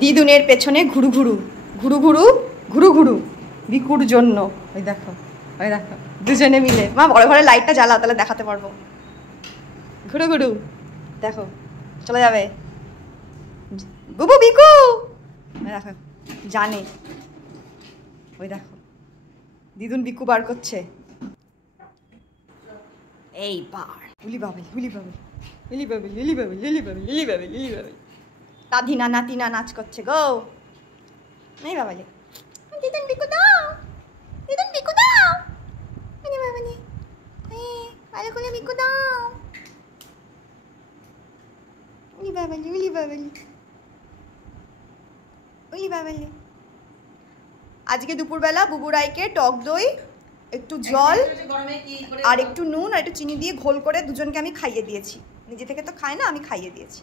দিদুনের পেছনে ঘুরু ঘুরু ঘুরু ঘুরু ঘুরু ঘুরু বিকুর জন্য। ওই দেখো দুজনে মিলে। মা বড় ঘরে লাইটটা জ্বালাও, তাহলে দেখাতে পারবো। ঘুরু ঘুরু দেখো চলে যাবে। বুবু বিকু দেখো জানে। ওই দেখো দিদুন বিকু বার করছে। এইবার উলি বাবলি উলি বাবলি লিলি বাবলি লিলি বাবলি লিলি বাবলি লিলি বাবলি লিলি বাবলি। তাধিনা নাতিনা নাচ করছে গো। এই বাবালে দিদুন বিকু দাও, দিদুন বিকু দাও। আরে বাবালে ভালো করে বিকু দাও। উলি বাবলি উলি বাবলি উলি বাবলি। আজকে দুপুরবেলা বুবু রাইকে টক দই, একটু জল আর একটু নুন আর একটু চিনি দিয়ে ঘোল করে দুজনকে আমি খাইয়ে দিয়েছি। নিজে থেকে তো খায় না, আমি খাইয়ে দিয়েছি।